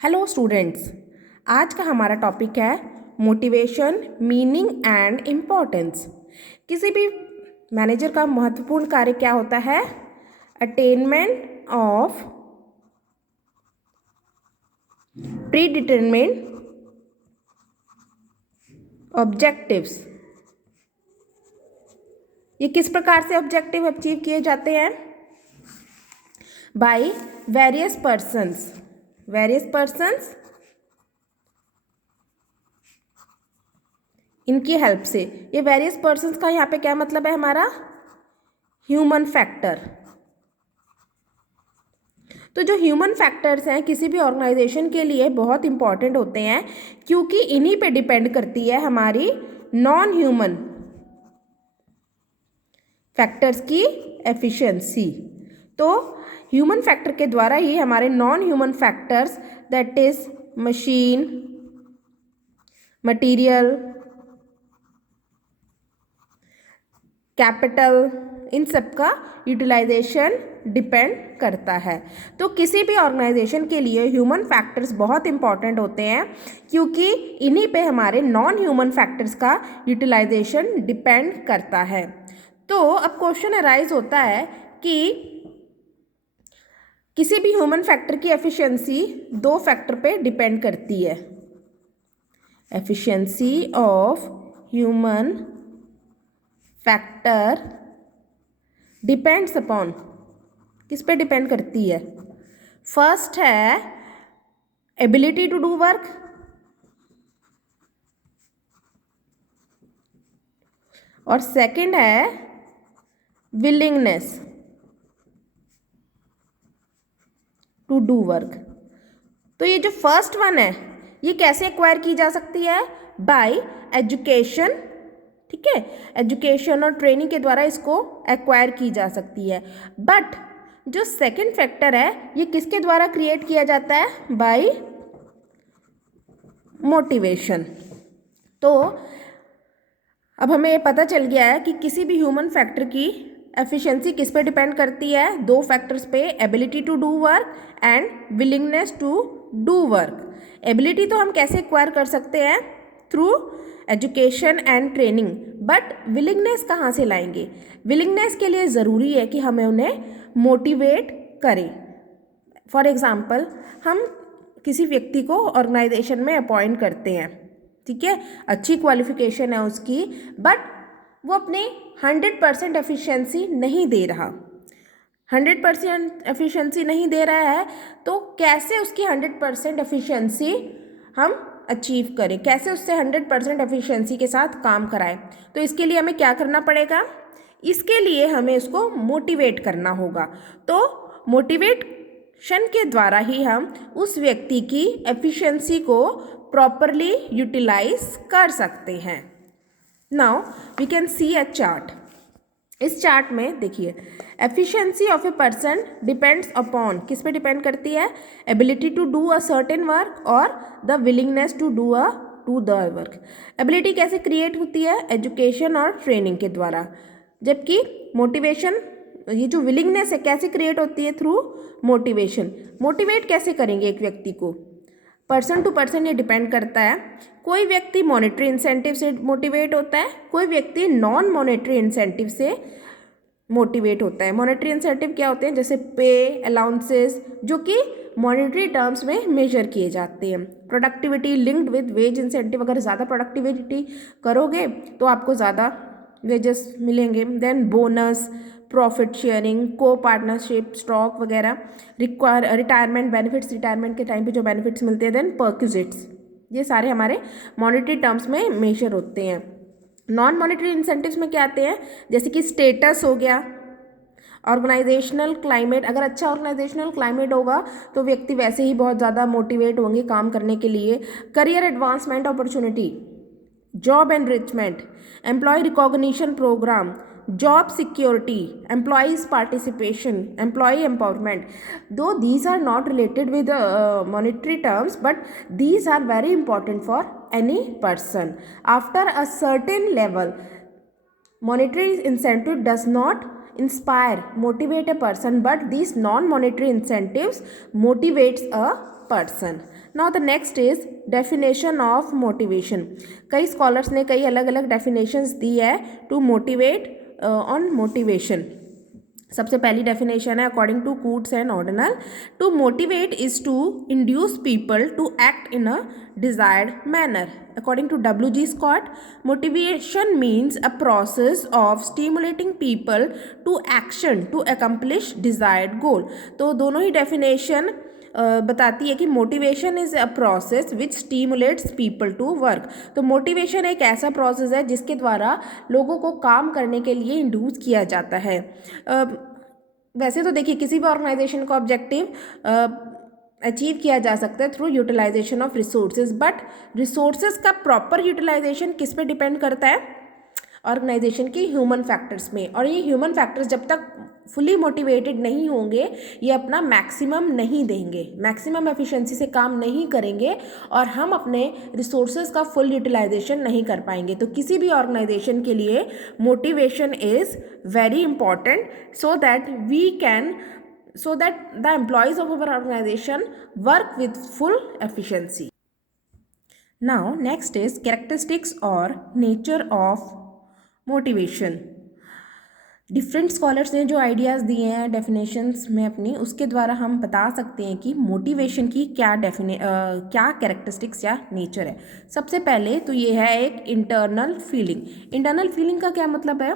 Hello students, आज का हमारा टॉपिक है मोटिवेशन, मीनिंग एंड इम्पोर्टेंस। किसी भी मैनेजर का महत्वपूर्ण कार्य क्या होता है? Attainment of pre determined objectives. ये किस प्रकार से ऑब्जेक्टिव अचीव किए जाते हैं? बाय वेरियस पर्सन्स इनकी हेल्प से। ये वेरियस पर्सन्स का यहाँ पे क्या मतलब है? हमारा ह्यूमन फैक्टर। तो जो ह्यूमन फैक्टर्स हैं किसी भी ऑर्गेनाइजेशन के लिए बहुत इंपॉर्टेंट होते हैं, क्योंकि इन्हीं पे डिपेंड करती है हमारी नॉन ह्यूमन फैक्टर्स की एफिशिएंसी। तो ह्यूमन फैक्टर के द्वारा ही हमारे non human factors, that is machine, material, capital, इन सब का यूटिलाइजेशन डिपेंड करता है। तो किसी भी ऑर्गेनाइजेशन के लिए ह्यूमन फैक्टर्स बहुत इंपॉर्टेंट होते हैं, क्योंकि इन्हीं पे हमारे नॉन ह्यूमन फैक्टर्स का यूटिलाइजेशन डिपेंड करता है। तो अब क्वेश्चन अराइज होता है कि किसी भी ह्यूमन फैक्टर की एफिशिएंसी दो फैक्टर पे डिपेंड करती है। Efficiency of human factor depends upon, किस पे डिपेंड करती है? फर्स्ट है एबिलिटी टू डू वर्क, और सेकंड है विलिंगनेस टू डू वर्क। तो ये जो फर्स्ट वन है ये कैसे एक्वायर की जा सकती है? Bye education. ठीक है, एजुकेशन और ट्रेनिंग के द्वारा इसको एक्वायर की जा सकती है। बट जो सेकंड फैक्टर है ये किसके द्वारा क्रिएट किया जाता है? By motivation. तो अब हमें ये पता चल गया है कि किसी भी ह्यूमन फैक्टर की एफिशिएंसी किस पे डिपेंड करती है? दो फैक्टर्स पे, ability to do work and willingness to do work. Ability तो हम कैसे एक्वायर कर सकते हैं? Through education and training. But willingness कहाँ से लाएंगे? विलिंगनेस के लिए ज़रूरी है कि हमें उन्हें मोटिवेट करें। फॉर एग्ज़ाम्पल, हम किसी व्यक्ति को ऑर्गेनाइजेशन में अपॉइंट करते हैं, ठीक है, अच्छी क्वालिफिकेशन है उसकी, बट वो अपने 100% एफिशिएंसी नहीं दे रहा। 100% एफिशिएंसी नहीं दे रहा है, तो कैसे उसकी 100% एफिशिएंसी हम अचीव करें? कैसे उससे 100% एफिशिएंसी के साथ काम कराएं? तो इसके लिए हमें क्या करना पड़ेगा? इसके लिए हमें उसको मोटिवेट करना होगा। तो मोटिवेशन के द्वारा ही हम उस व्यक्ति की एफिशिएंसी को प्रॉपरली यूटिलाइज कर सकते हैं। Now we can see a chart. इस चार्ट में देखिए, efficiency of a person depends upon, किस पे डिपेंड करती है? Ability to do a certain work और the willingness to do the work. Ability कैसे क्रिएट होती है? एजुकेशन और ट्रेनिंग के द्वारा। जबकि मोटिवेशन, ये जो विलिंगनेस है, कैसे क्रिएट होती है? Through motivation. मोटिवेट कैसे करेंगे एक व्यक्ति को? पर्सन टू पर्सन ये डिपेंड करता है। कोई व्यक्ति मॉनेटरी इंसेंटिव से मोटिवेट होता है, कोई व्यक्ति नॉन मॉनेटरी इंसेंटिव से मोटिवेट होता है। मॉनेटरी इंसेंटिव क्या होते हैं? जैसे पे, अलाउंसेस, जो कि मॉनेटरी टर्म्स में मेजर किए जाते हैं। Productivity linked with wage incentive, अगर ज़्यादा प्रोडक्टिविटी करोगे तो आपको ज़्यादा वेजेस मिलेंगे। Then bonus, profit sharing, co partnership, stock वगैरह, रिटायरमेंट बेनिफिट्स, रिटायरमेंट के टाइम पे जो बेनिफिट्स मिलते हैं, देन परक्विजिट्स, ये सारे हमारे मॉनेटरी टर्म्स में मेजर होते हैं। नॉन मॉनेटरी इंसेंटिव्स में क्या आते हैं? जैसे कि स्टेटस हो गया, ऑर्गेनाइजेशनल क्लाइमेट। अगर अच्छा ऑर्गेनाइजेशनल क्लाइमेट होगा तो व्यक्ति वैसे ही बहुत ज़्यादा मोटिवेट होंगे काम करने के लिए। Career advancement opportunity, job enrichment, employ recognition program, job security, employees participation, employee empowerment. Though these are not related with monetary terms, but these are very important for any person. After a certain level, monetary incentive does not inspire, motivate a person, but these non-monetary incentives motivates a person. Now the next is definition of motivation. कई scholars ने कई अलग अलग definitions दी है to motivate on motivation. सबसे पहली definition है according to Koontz and O'Donnell, to motivate is to induce people to act in a desired manner. According to W.G. Scott, motivation means a process of stimulating people to action to accomplish desired goal. तो दोनों ही definition बताती है कि motivation is a process which stimulates people to work. तो motivation एक ऐसा process है जिसके द्वारा लोगों को काम करने के लिए इंड्यूस किया जाता है। वैसे तो देखिए किसी भी ऑर्गेनाइजेशन का ऑब्जेक्टिव अचीव किया जा सकता है through utilization of resources, but resources का प्रॉपर यूटिलाइजेशन किस पे डिपेंड करता है? ऑर्गेनाइजेशन के ह्यूमन फैक्टर्स में। और ये ह्यूमन फैक्टर्स जब तक फुली मोटिवेटेड नहीं होंगे ये अपना मैक्सिमम नहीं देंगे, मैक्सिमम एफिशिएंसी से काम नहीं करेंगे और हम अपने रिसोर्सेज का फुल यूटिलाइजेशन नहीं कर पाएंगे। तो किसी भी ऑर्गेनाइजेशन के लिए motivation is very important so that the employees of our organization work with full efficiency. Now next is characteristics or nature of motivation. Different scholars ने जो आइडियाज़ दिए हैं डेफिनेशंस में अपनी, उसके द्वारा हम बता सकते हैं कि मोटिवेशन की क्या कैरेक्टरिस्टिक्स या नेचर है। सबसे पहले तो ये है एक इंटरनल फीलिंग। इंटरनल फीलिंग का क्या मतलब है?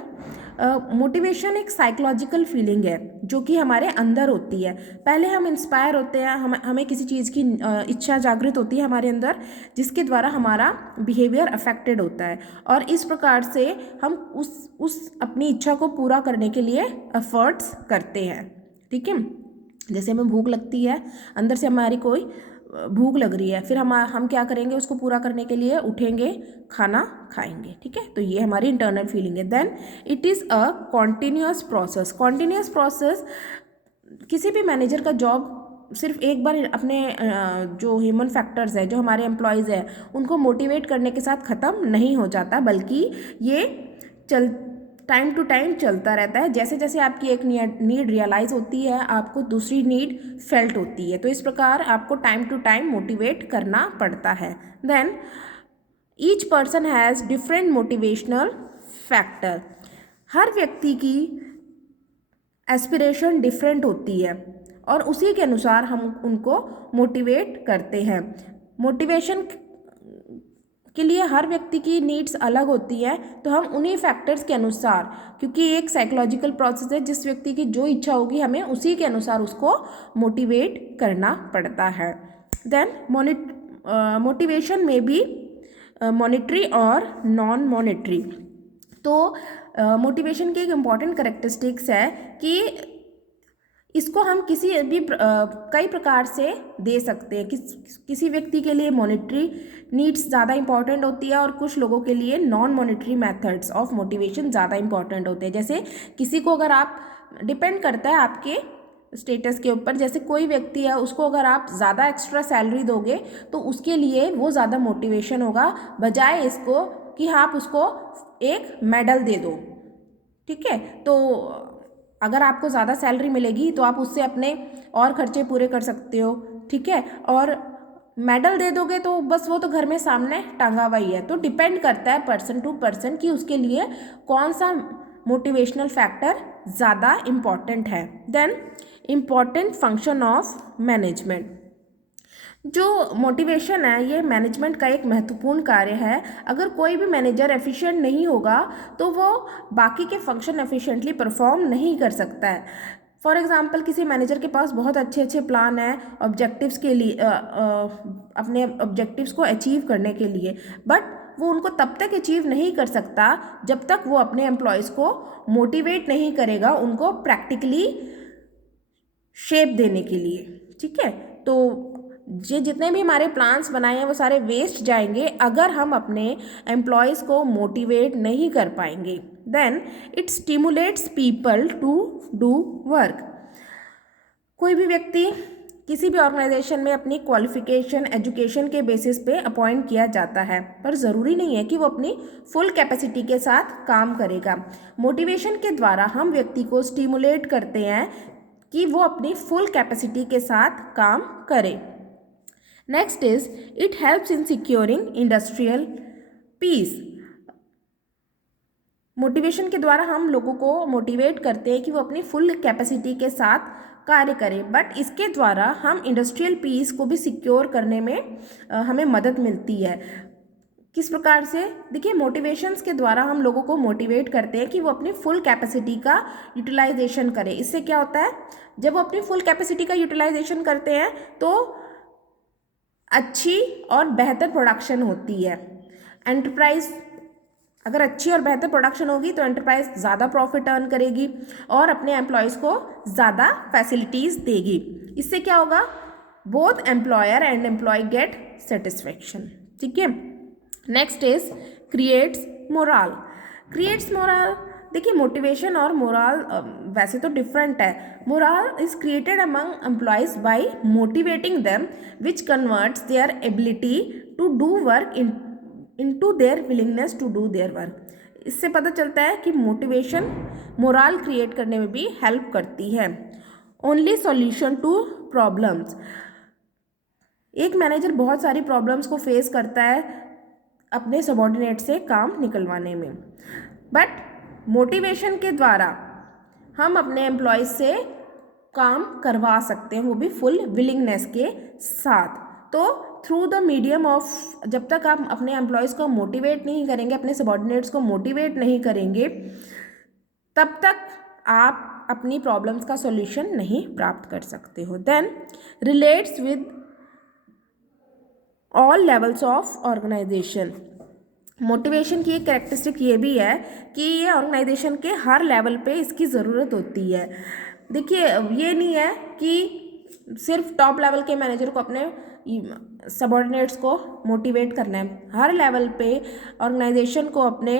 मोटिवेशन एक साइकोलॉजिकल फीलिंग है जो कि हमारे अंदर होती है। पहले हम इंस्पायर होते हैं, हमें किसी चीज़ की इच्छा जागृत होती है हमारे अंदर, जिसके द्वारा हमारा बिहेवियर अफेक्टेड होता है और इस प्रकार से हम उस अपनी इच्छा को पूरा करने के लिए एफर्ट्स करते हैं। ठीक है, जैसे हमें भूख लगती है, अंदर से हमारी कोई भूख लग रही है, फिर हम क्या करेंगे? उसको पूरा करने के लिए उठेंगे, खाना खाएंगे। ठीक है, तो ये हमारी इंटरनल फीलिंग है। Then it is a continuous process. Continuous process किसी भी मैनेजर का जॉब सिर्फ एक बार अपने जो ह्यूमन फैक्टर्स है, जो हमारे एम्प्लॉयज़ हैं, उनको मोटिवेट करने के साथ ख़त्म नहीं हो जाता, बल्कि ये टाइम टू टाइम चलता रहता है। जैसे जैसे आपकी एक नीड रियलाइज़ होती है, आपको दूसरी नीड फेल्ट होती है। तो इस प्रकार आपको टाइम टू टाइम मोटिवेट करना पड़ता है। Then each person has different motivational factor. हर व्यक्ति की एस्पिरेशन डिफरेंट होती है और उसी के अनुसार हम उनको मोटिवेट करते हैं। मोटिवेशन के लिए हर व्यक्ति की नीड्स अलग होती है, तो हम उन्हीं फैक्टर्स के अनुसार, क्योंकि एक साइकोलॉजिकल प्रोसेस है, जिस व्यक्ति की जो इच्छा होगी हमें उसी के अनुसार उसको मोटिवेट करना पड़ता है। देन मोटिवेशन में भी मॉनिटरी और नॉन मॉनिटरी। तो मोटिवेशन की एक इम्पॉर्टेंट करेक्टरिस्टिक्स है कि इसको हम किसी भी कई प्रकार से दे सकते हैं। किसी व्यक्ति के लिए मॉनिटरी नीड्स ज़्यादा इंपॉर्टेंट होती है और कुछ लोगों के लिए non monetary methods of motivation ज़्यादा इंपॉर्टेंट होते हैं। जैसे किसी को अगर आप, डिपेंड करता है आपके स्टेटस के ऊपर, जैसे कोई व्यक्ति है उसको अगर आप ज़्यादा एक्स्ट्रा सैलरी दोगे तो उसके लिए वो ज़्यादा मोटिवेशन होगा, बजाय इसको कि आप उसको एक मेडल दे दो। ठीक है, तो अगर आपको ज़्यादा सैलरी मिलेगी तो आप उससे अपने और खर्चे पूरे कर सकते हो। ठीक है, और मेडल दे दोगे तो बस वो तो घर में सामने टांगा हुआ ही है। तो डिपेंड करता है पर्सन टू पर्सन कि उसके लिए कौन सा मोटिवेशनल फैक्टर ज़्यादा इम्पॉर्टेंट है। Then important function of management. जो मोटिवेशन है ये मैनेजमेंट का एक महत्वपूर्ण कार्य है। अगर कोई भी मैनेजर एफिशिएंट नहीं होगा तो वो बाकी के फंक्शन एफिशिएंटली परफॉर्म नहीं कर सकता है। फॉर एग्जांपल किसी मैनेजर के पास बहुत अच्छे अच्छे प्लान हैं ऑब्जेक्टिव्स के लिए, अपने ऑब्जेक्टिव्स को अचीव करने के लिए, बट वो उनको तब तक अचीव नहीं कर सकता जब तक वो अपने एम्प्लॉयज़ को मोटिवेट नहीं करेगा उनको प्रैक्टिकली शेप देने के लिए। ठीक है, तो जितने भी हमारे प्लान्स बनाए हैं वो सारे वेस्ट जाएंगे अगर हम अपने एम्प्लॉयज़ को मोटिवेट नहीं कर पाएंगे। Then it stimulates people to do work. कोई भी व्यक्ति किसी भी ऑर्गेनाइजेशन में अपनी क्वालिफिकेशन एजुकेशन के बेसिस पे अपॉइंट किया जाता है, पर ज़रूरी नहीं है कि वो अपनी फुल कैपेसिटी के साथ काम करेगा। मोटिवेशन के द्वारा हम व्यक्ति को स्टिमुलेट करते हैं कि वो अपनी फुल कैपेसिटी के साथ काम करे। Next is it helps in securing industrial peace. Motivation के द्वारा हम लोगों को मोटिवेट करते हैं कि वो अपनी फुल कैपेसिटी के साथ कार्य करें, बट इसके द्वारा हम इंडस्ट्रियल पीस को भी सिक्योर करने में हमें मदद मिलती है। किस प्रकार से? देखिए, मोटिवेशंस के द्वारा हम लोगों को मोटिवेट करते हैं कि वो अपनी फुल कैपेसिटी का यूटिलाइजेशन करें। इससे क्या होता है, जब वो अपनी फुल कैपेसिटी का यूटिलाइजेशन करते हैं तो अच्छी और बेहतर प्रोडक्शन होती है। एंटरप्राइज अगर अच्छी और बेहतर प्रोडक्शन होगी तो एंटरप्राइज ज़्यादा प्रॉफिट अर्न करेगी और अपने एम्प्लॉयज़ को ज़्यादा फैसिलिटीज़ देगी। इससे क्या होगा, both employer and employ get satisfaction. ठीक है। Next is creates morale. Creates morale, देखिए मोटिवेशन और मोराल वैसे तो डिफरेंट है। Morale is created among employees by motivating them which converts their ability to do work into their willingness to do their work. इससे पता चलता है कि मोटिवेशन मोराल क्रिएट करने में भी हेल्प करती है। Only solution to problems. एक मैनेजर बहुत सारी प्रॉब्लम्स को फेस करता है अपने सबॉर्डिनेट से काम निकलवाने में, बट मोटिवेशन के द्वारा हम अपने एम्प्लॉयज़ से काम करवा सकते हैं, वो भी फुल विलिंगनेस के साथ। तो थ्रू द मीडियम ऑफ, जब तक आप अपने एम्प्लॉयज़ को मोटिवेट नहीं करेंगे, अपने सबॉर्डिनेट्स को मोटिवेट नहीं करेंगे, तब तक आप अपनी प्रॉब्लम्स का सॉल्यूशन नहीं प्राप्त कर सकते हो। Then relates with all levels of organization. Motivation की एक कैरेक्टरिस्टिक ये भी है कि ये ऑर्गेनाइजेशन के हर लेवल पे इसकी ज़रूरत होती है। देखिए, ये नहीं है कि सिर्फ टॉप लेवल के मैनेजर को अपने सबॉर्डिनेट्स को मोटिवेट करना है। हर लेवल पे ऑर्गेनाइजेशन को अपने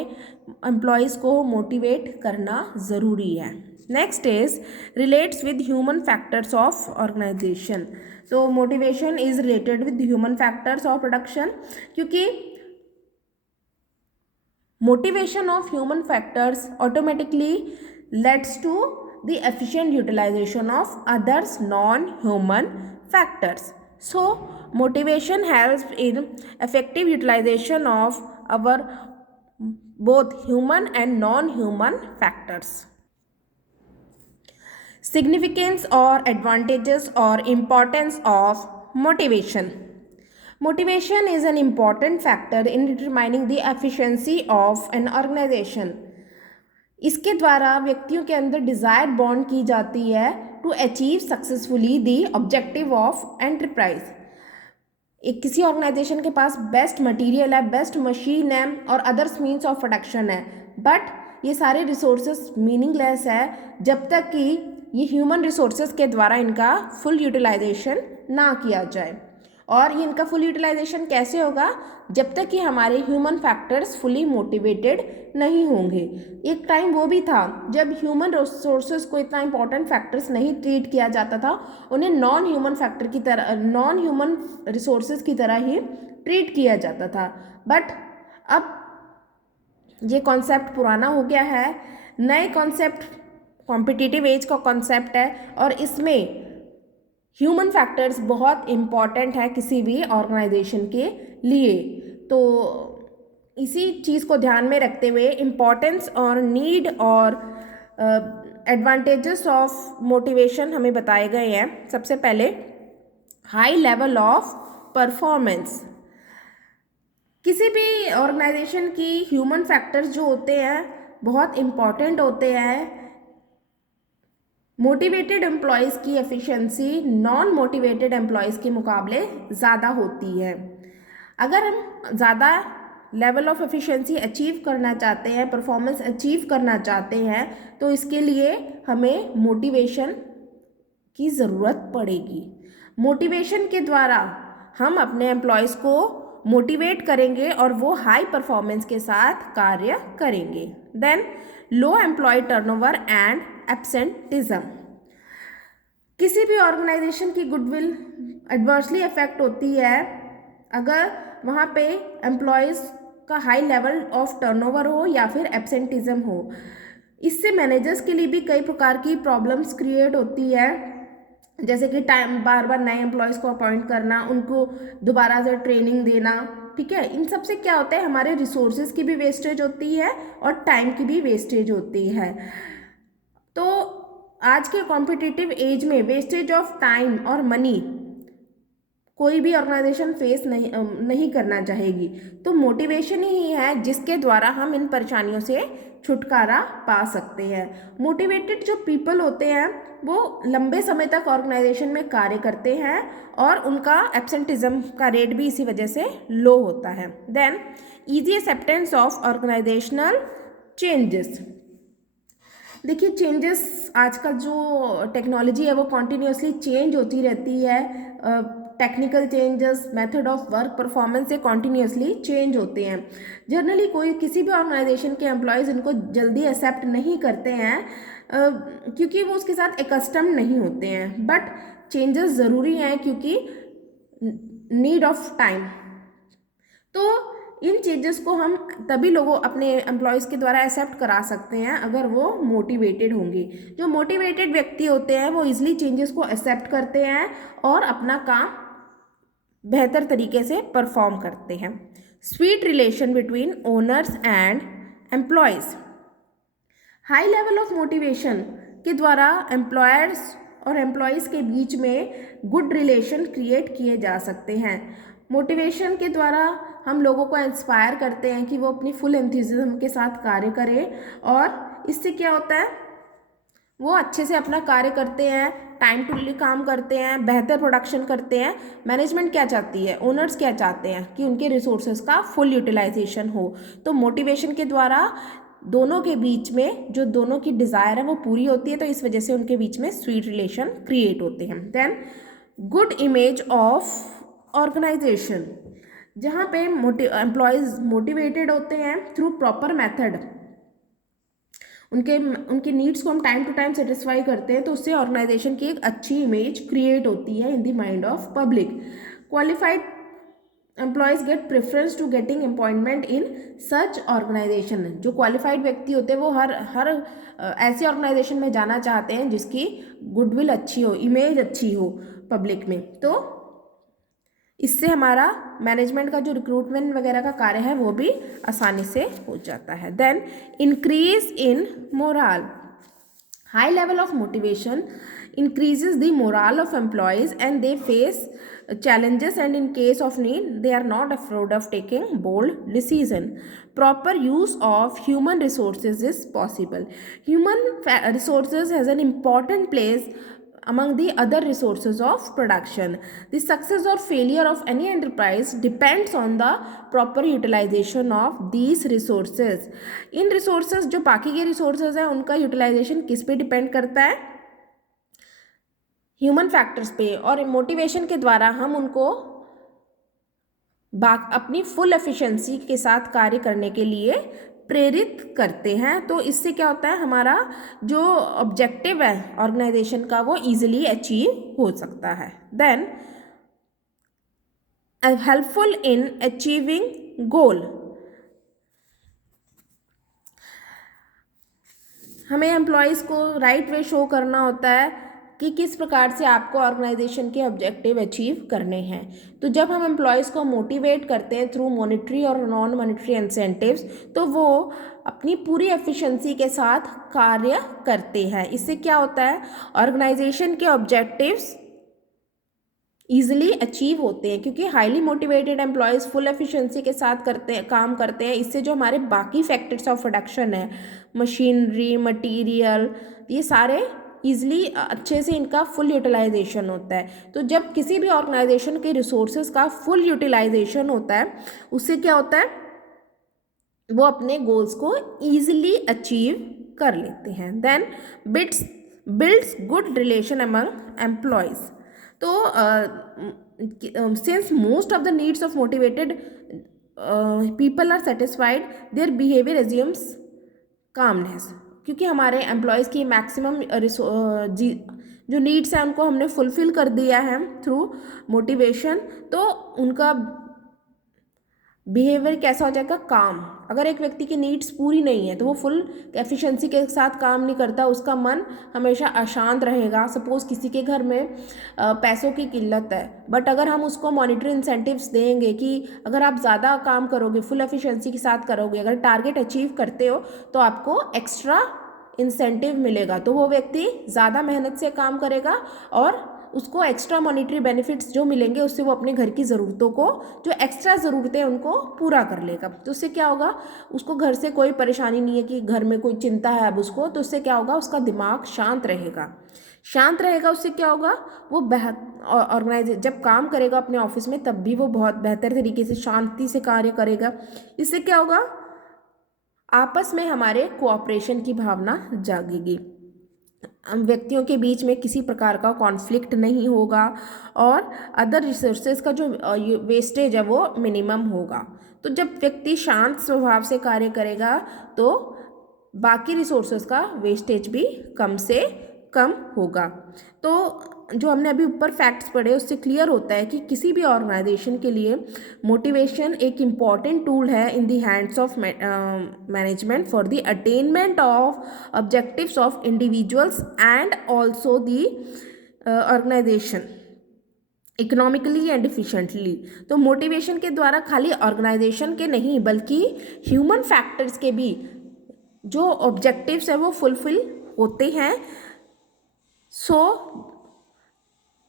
एम्प्लॉयज़ को मोटिवेट करना ज़रूरी है। Next is relates with human factors of organization. तो motivation is related with human factors of production, क्योंकि motivation of human factors automatically leads to the efficient utilization of others non-human factors. So motivation helps in effective utilization of our both human and non-human factors. Significance or advantages or importance of motivation. Motivation is an important factor in determining the efficiency of an organization. इसके द्वारा व्यक्तियों के अंदर desire bond की जाती है to achieve successfully the objective of enterprise. एक किसी ऑर्गेनाइजेशन के पास बेस्ट मटेरियल है, बेस्ट मशीन है और अदर्स मीन्स ऑफ प्रोडक्शन है, बट ये सारे रिसोर्सेज मीनिंगलेस है जब तक कि ये ह्यूमन रिसोर्सेज के द्वारा इनका फुल यूटिलाइजेशन ना किया जाए। और ये इनका फुल यूटिलाइजेशन कैसे होगा, जब तक कि हमारे ह्यूमन फैक्टर्स फुली मोटिवेटेड नहीं होंगे। एक टाइम वो भी था जब ह्यूमन रिसोर्सेज को इतना इंपॉर्टेंट फैक्टर्स नहीं ट्रीट किया जाता था, उन्हें नॉन ह्यूमन फैक्टर की तरह, नॉन ह्यूमन रिसोर्सेज की तरह ही ट्रीट किया जाता था। बट अब ये कॉन्सेप्ट पुराना हो गया है, नए कॉन्सेप्ट कॉम्पिटिटिव एज का कॉन्सेप्ट है और इसमें ह्यूमन फैक्टर्स बहुत इम्पॉर्टेंट है किसी भी ऑर्गेनाइजेशन के लिए। तो इसी चीज़ को ध्यान में रखते हुए इम्पॉर्टेंस और नीड और एडवांटेजेस ऑफ मोटिवेशन हमें बताए गए हैं। सबसे पहले हाई लेवल ऑफ परफॉर्मेंस। किसी भी ऑर्गेनाइजेशन की ह्यूमन फैक्टर्स जो होते हैं बहुत इम्पॉर्टेंट होते हैं। मोटिवेटेड एम्प्लॉयज़ की एफिशिएंसी नॉन मोटिवेटेड एम्प्लॉयज़ के मुकाबले ज़्यादा होती है। अगर हम ज़्यादा लेवल ऑफ एफिशिएंसी अचीव करना चाहते हैं, परफॉर्मेंस अचीव करना चाहते हैं, तो इसके लिए हमें मोटिवेशन की ज़रूरत पड़ेगी। मोटिवेशन के द्वारा हम अपने एम्प्लॉयज़ को मोटिवेट करेंगे और वो हाई परफॉर्मेंस के साथ कार्य करेंगे। Then low employ turnover and absenteeism. किसी भी ऑर्गेनाइजेशन की गुडविल एडवर्सली अफेक्ट होती है अगर वहाँ पे एम्प्लॉयज़ का हाई लेवल ऑफ टर्नओवर हो या फिर एब्सेंटिज्म हो। इससे मैनेजर्स के लिए भी कई प्रकार की प्रॉब्लम्स क्रिएट होती है। जैसे कि टाइम बार बार नए एम्प्लॉयज़ को अपॉइंट करना, उनको दोबारा से ट्रेनिंग देना, ठीक है। इन सब से क्या होता है, हमारे रिसोर्सेज की भी वेस्टेज होती है और टाइम की भी वेस्टेज होती है। तो आज के कॉम्पिटिटिव एज में वेस्टेज ऑफ टाइम और मनी कोई भी ऑर्गेनाइजेशन फेस नहीं करना चाहेगी। तो मोटिवेशन ही है जिसके द्वारा हम इन परेशानियों से छुटकारा पा सकते हैं। मोटिवेटेड जो पीपल होते हैं वो लंबे समय तक ऑर्गेनाइजेशन में कार्य करते हैं और उनका एब्सेंटिज्म का रेट भी इसी वजह से लो होता है। Then easy acceptance of organizational changes. देखिए चेंजेस, आजकल जो टेक्नोलॉजी है वो कॉन्टीन्यूसली चेंज होती रहती है। Technical changes, method of work, performance से कॉन्टीन्यूसली चेंज होते हैं। जनरली कोई किसी भी ऑर्गेनाइजेशन के एम्प्लॉयज़ इनको जल्दी एक्सेप्ट नहीं करते हैं क्योंकि वो उसके साथ एकस्टम नहीं होते हैं। बट चेंजेस ज़रूरी हैं क्योंकि नीड ऑफ टाइम। तो इन चेंजेस को हम तभी लोगों अपने एम्प्लॉयज़ के द्वारा एक्सेप्ट करा सकते हैं अगर वो मोटिवेटेड होंगे। जो मोटिवेटेड व्यक्ति होते हैं वो इजीली चेंजेस को एक्सेप्ट करते हैं और अपना काम बेहतर तरीके से परफॉर्म करते हैं। Sweet relation between owners and employees. High level of motivation के द्वारा एम्प्लॉयर्स और एम्प्लॉयज़ के बीच में गुड रिलेशन क्रिएट किए जा सकते हैं। मोटिवेशन के द्वारा हम लोगों को इंस्पायर करते हैं कि वो अपनी फुल एंथुसिज्म के साथ कार्य करें और इससे क्या होता है, वो अच्छे से अपना कार्य करते हैं, टाइम टू काम करते हैं, बेहतर प्रोडक्शन करते हैं। मैनेजमेंट क्या चाहती है, ओनर्स क्या चाहते हैं कि उनके रिसोर्सेज का फुल यूटिलाइजेशन हो। तो मोटिवेशन के द्वारा दोनों के बीच में जो दोनों की डिज़ायर है वो पूरी होती है, तो इस वजह से उनके बीच में स्वीट रिलेशन क्रिएट होते हैं। Then good image of organization, जहाँ पे एम्प्लॉयज़ मोटिवेटेड होते हैं थ्रू प्रॉपर मेथड, उनके नीड्स को हम टाइम टू टाइम सेटिस्फाई करते हैं, तो उससे ऑर्गेनाइजेशन की एक अच्छी इमेज क्रिएट होती है in the mind of public. Qualified employees get preference to getting appointment in such organization. जो क्वालिफाइड व्यक्ति होते हैं वो हर ऐसी ऑर्गेनाइजेशन में जाना चाहते हैं जिसकी गुडविल अच्छी हो, इमेज अच्छी हो पब्लिक में। तो इससे हमारा मैनेजमेंट का जो रिक्रूटमेंट वगैरह का कार्य है वो भी आसानी से हो जाता है। Then increase in morale. High level of motivation increases the morale of employees and they face challenges, and in case of need they are not afraid of taking bold decision. Proper use of human resources is possible. Human resources has an important place among the other resources of production. The success or failure of any enterprise depends on the proper utilization of these resources. In resources जो बाकी के resources हैं उनका utilization किस पे depend करता है, human factors पे, और मोटिवेशन के द्वारा हम उनको अपनी फुल एफिशिएंसी के साथ कार्य करने के लिए प्रेरित करते हैं। तो इससे क्या होता है, हमारा जो ऑब्जेक्टिव है ऑर्गेनाइजेशन का वो इजीली अचीव हो सकता है। देन हेल्पफुल इन अचीविंग गोल। हमें एम्प्लॉयज़ को राइट वे शो करना होता है कि किस प्रकार से आपको ऑर्गेनाइजेशन के ऑब्जेक्टिव अचीव करने हैं। तो जब हम एम्प्लॉयज़ को मोटिवेट करते हैं थ्रू मॉनेटरी और नॉन मॉनेटरी इंसेंटिव्स, तो वो अपनी पूरी एफिशिएंसी के साथ कार्य करते हैं। इससे क्या होता है, ऑर्गेनाइजेशन के ऑब्जेक्टिव्स ईजिली अचीव होते हैं क्योंकि highly motivated employees full efficiency के साथ काम करते हैं। इससे जो हमारे बाकी फैक्टर्स ऑफ प्रोडक्शन है, मशीनरी, मटीरियल, ये सारे ईजिली अच्छे से इनका फुल यूटिलाइजेशन होता है। तो जब किसी भी ऑर्गेनाइजेशन के रिसोर्सेज का फुल यूटिलाइजेशन होता है, उससे क्या होता है, वो अपने गोल्स को ईजिली अचीव कर लेते हैं। Then builds good relation among employees. तो since most of the needs of motivated people are satisfied, their behavior assumes calmness, क्योंकि हमारे एम्प्लॉयज़ की मैक्सिमम जो नीड्स हैं उनको हमने फुलफ़िल कर दिया है थ्रू मोटिवेशन, तो उनका बिहेवियर कैसा हो जाएगा, काम। अगर एक व्यक्ति की नीड्स पूरी नहीं है तो वो फुल एफिशिएंसी के साथ काम नहीं करता, उसका मन हमेशा अशांत रहेगा। सपोज़ किसी के घर में पैसों की किल्लत है, बट अगर हम उसको मॉनिटरी इंसेंटिव्स देंगे कि अगर आप ज़्यादा काम करोगे, फुल एफिशिएंसी के साथ करोगे, अगर टारगेट अचीव करते हो तो आपको एक्स्ट्रा इंसेंटिव मिलेगा, तो वो व्यक्ति ज़्यादा मेहनत से काम करेगा और उसको एक्स्ट्रा मॉनिटरी बेनिफिट्स जो मिलेंगे उससे वो अपने घर की ज़रूरतों को, जो एक्स्ट्रा ज़रूरतें उनको पूरा कर लेगा। तो उससे क्या होगा, उसको घर से कोई परेशानी नहीं है कि घर में कोई चिंता है अब उसको, तो उससे क्या होगा, उसका दिमाग शांत रहेगा। शांत रहेगा, उससे क्या होगा, वो ऑर्गेनाइज जब काम करेगा अपने ऑफिस में तब भी वो बहुत बेहतर तरीके से शांति से कार्य करेगा। इससे क्या होगा, आपस में हमारे कोऑपरेशन की भावना जागेगी, व्यक्तियों के बीच में किसी प्रकार का कॉन्फ्लिक्ट नहीं होगा और अदर रिसोर्सेज का जो वेस्टेज है वो मिनिमम होगा। तो जब व्यक्ति शांत स्वभाव से कार्य करेगा तो बाकी रिसोर्सेज का वेस्टेज भी कम से कम होगा। तो जो हमने अभी ऊपर फैक्ट्स पढ़े उससे क्लियर होता है कि किसी भी ऑर्गेनाइजेशन के लिए मोटिवेशन एक इम्पॉर्टेंट टूल है in the hands of management for the attainment of objectives of individuals and also the organization economically and efficiently. तो मोटिवेशन के द्वारा खाली ऑर्गेनाइजेशन के नहीं बल्कि ह्यूमन फैक्टर्स के भी जो ऑब्जेक्टिव्स है वो फुलफिल होते हैं। सो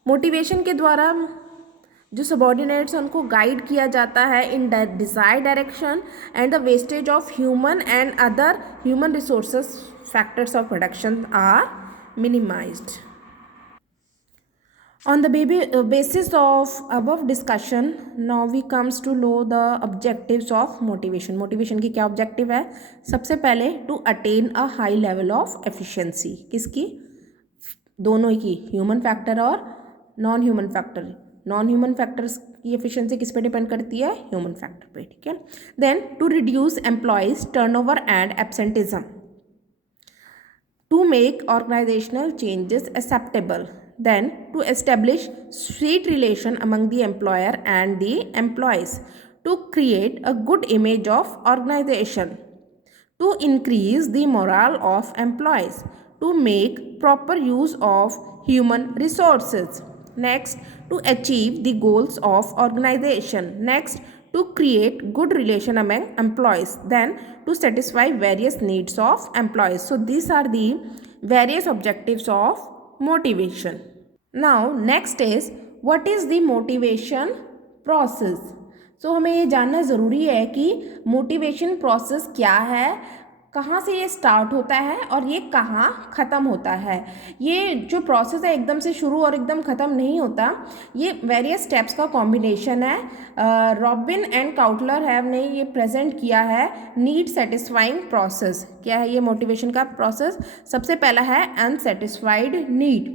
मोटिवेशन के द्वारा जो सबॉर्डिनेट्स हैं उनको गाइड किया जाता है in desired direction and the wastage of human and other human resources factors of production are minimized. On the basis of above discussion, now we comes to know the objectives of motivation. Motivation की क्या objective है? सबसे पहले to attain a high level of efficiency. किसकी? दोनों की, human factor और non human factor. Non human factors की एफिशिएंसी किस पे डिपेंड करती है? ह्यूमन फैक्टर पे, ठीक है। Then to reduce employees turnover and absenteeism, to make organizational changes acceptable, then to establish sweet relation among the employer and the employees, to create a good image of organization, to increase the morale of employees, to make proper use of human resources, next to achieve the goals of organization, next to create good relation among employees, then to satisfy various needs of employees. So these are the various objectives of motivation. Now next is what is the motivation process. So हमें ये जानना ज़रूरी है कि motivation process क्या है, कहाँ से ये स्टार्ट होता है और ये कहाँ ख़त्म होता है। ये जो प्रोसेस है एकदम से शुरू और एकदम ख़त्म नहीं होता, ये वेरियस स्टेप्स का कॉम्बिनेशन है। रॉबिन एंड काउटलर हैव ने ये प्रेजेंट किया है नीड सेटिस्फाइंग प्रोसेस। क्या है ये मोटिवेशन का प्रोसेस? सबसे पहला है अनसेटिस्फाइड नीड।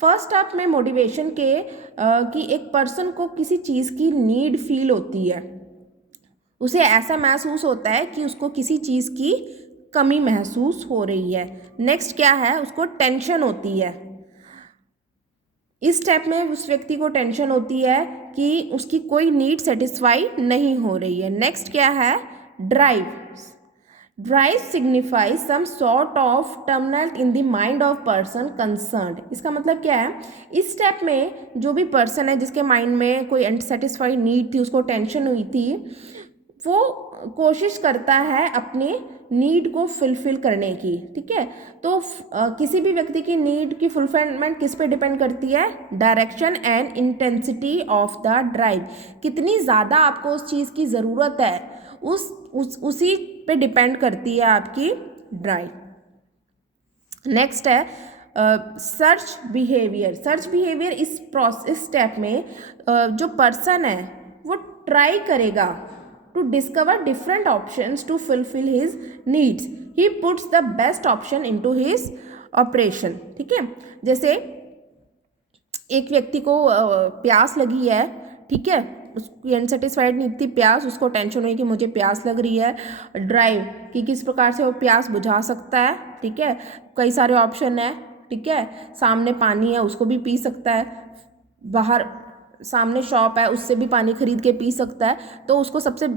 फर्स्ट स्टेप में मोटिवेशन के कि एक पर्सन को किसी चीज़ की नीड फील होती है, उसे ऐसा महसूस होता है कि उसको किसी चीज़ की कमी महसूस हो रही है। नेक्स्ट क्या है, उसको टेंशन होती है। इस स्टेप में उस व्यक्ति को टेंशन होती है कि उसकी कोई नीड सेटिस्फाई नहीं हो रही है। नेक्स्ट क्या है, drive. Drive signifies some sort of terminal in the mind of person concerned. इसका मतलब क्या है, इस स्टेप में जो भी पर्सन है जिसके माइंड में कोई अनसेटिस्फाइड नीड थी, उसको टेंशन हुई थी, वो कोशिश करता है अपने नीड को फुलफिल करने की, ठीक है। तो किसी भी व्यक्ति की नीड की फुलफिलमेंट किस पे डिपेंड करती है? Direction and intensity of the drive. कितनी ज़्यादा आपको उस चीज़ की ज़रूरत है उसी पे डिपेंड करती है आपकी ड्राइव। नेक्स्ट है सर्च बिहेवियर। सर्च बिहेवियर इस स्टेप में जो पर्सन है वो ट्राई करेगा to discover different options to fulfill his needs. He puts the best option into his operation, ठीक है। जैसे एक व्यक्ति को प्यास लगी है, ठीक है, उसकी अनसेटिस्फाइड नीड थी प्यास, उसको टेंशन हुई कि मुझे प्यास लग रही है। ड्राइव कि किस प्रकार से वो प्यास बुझा सकता है, ठीक है, कई सारे ऑप्शन है, ठीक है, सामने पानी है उसको भी पी सकता है, बाहर सामने शॉप है उससे भी पानी खरीद के पी सकता है, तो उसको सबसे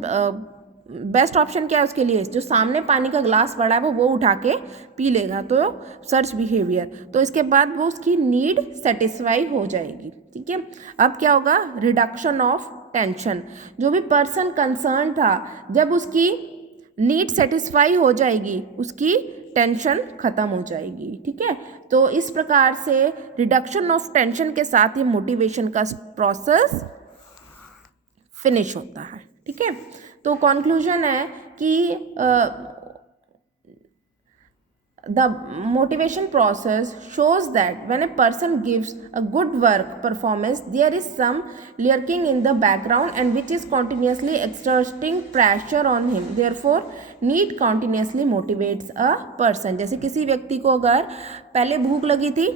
बेस्ट ऑप्शन क्या है उसके लिए, जो सामने पानी का ग्लास पड़ा है वो उठा के पी लेगा, तो सर्च बिहेवियर। तो इसके बाद वो उसकी नीड सेटिस्फाई हो जाएगी। ठीक है, अब क्या होगा, रिडक्शन ऑफ टेंशन। जो भी पर्सन कंसर्न था, जब उसकी नीड सेटिस्फाई हो जाएगी उसकी टेंशन खत्म हो जाएगी। ठीक है, तो इस प्रकार से रिडक्शन ऑफ टेंशन के साथ ये मोटिवेशन का प्रोसेस फिनिश होता है। ठीक है, तो कंक्लूजन है कि the motivation process shows that when a person gives a good work performance, there is some lurking in the background and which is continuously exerting pressure on him, therefore need continuously motivates a person। जैसे किसी व्यक्ति को अगर पहले भूख लगी थी,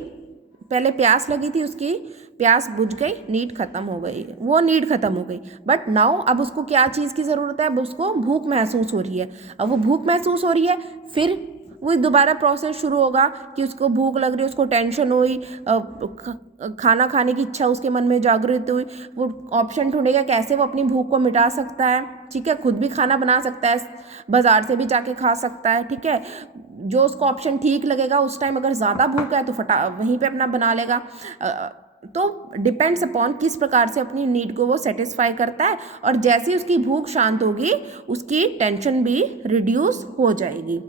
पहले प्यास लगी थी, उसकी प्यास बुझ गई, नीड खत्म हो गई, वो नीड खत्म हो गई, बट नाउ अब उसको क्या चीज़ की ज़रूरत है, अब उसको भूख महसूस हो रही है। अब वो भूख महसूस हो रही है, फिर वो दोबारा प्रोसेस शुरू होगा कि उसको भूख लग रही है, उसको टेंशन हुई, खाना खाने की इच्छा उसके मन में जागृत हुई, वो ऑप्शन ढूंढेगा कैसे वो अपनी भूख को मिटा सकता है। ठीक है, खुद भी खाना बना सकता है, बाज़ार से भी जाके खा सकता है। ठीक है, जो उसको ऑप्शन ठीक लगेगा उस टाइम, अगर ज़्यादा भूख है तो वहीं पे अपना बना लेगा। तो डिपेंड्स अपॉन किस प्रकार से अपनी नीड को वो सेटिस्फाई करता है, और जैसे ही उसकी भूख शांत होगी उसकी टेंशन भी रिड्यूस हो जाएगी।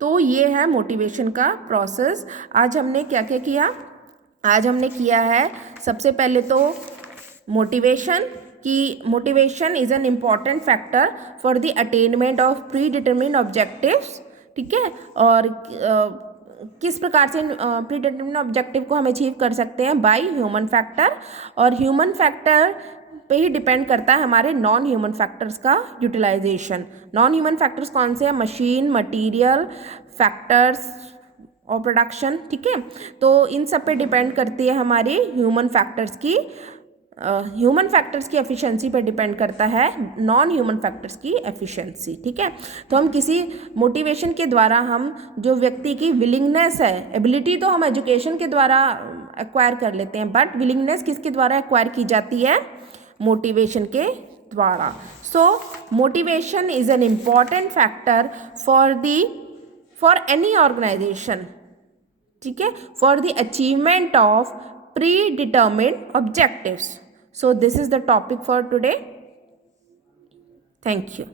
तो ये है मोटिवेशन का प्रोसेस। आज हमने क्या क्या किया, आज हमने किया है सबसे पहले तो motivation motivation is an important factor for the attainment of pre determined objectives. ठीक है, और किस प्रकार से प्री डिटरमिन्ड ऑब्जेक्टिव को हम अचीव कर सकते हैं, बाय ह्यूमन फैक्टर, और ह्यूमन फैक्टर पे ही डिपेंड करता है हमारे नॉन ह्यूमन फैक्टर्स का यूटिलाइजेशन। नॉन ह्यूमन फैक्टर्स कौन से हैं, मशीन, मटेरियल, फैक्टर्स और प्रोडक्शन। ठीक है, तो इन सब पे डिपेंड करती है हमारी ह्यूमन फैक्टर्स की एफिशिएंसी पर डिपेंड करता है नॉन ह्यूमन फैक्टर्स की एफिशिएंसी। ठीक है, तो हम किसी मोटिवेशन के द्वारा हम जो व्यक्ति की विलिंगनेस है, एबिलिटी तो हम एजुकेशन के द्वारा एक्वायर कर लेते हैं, बट विलिंगनेस किसके द्वारा एक्वायर की जाती है, मोटिवेशन के द्वारा। So motivation is an important factor for any organisation. ठीक है, for the achievement of predetermined objectives. So this is the topic for today. Thank you.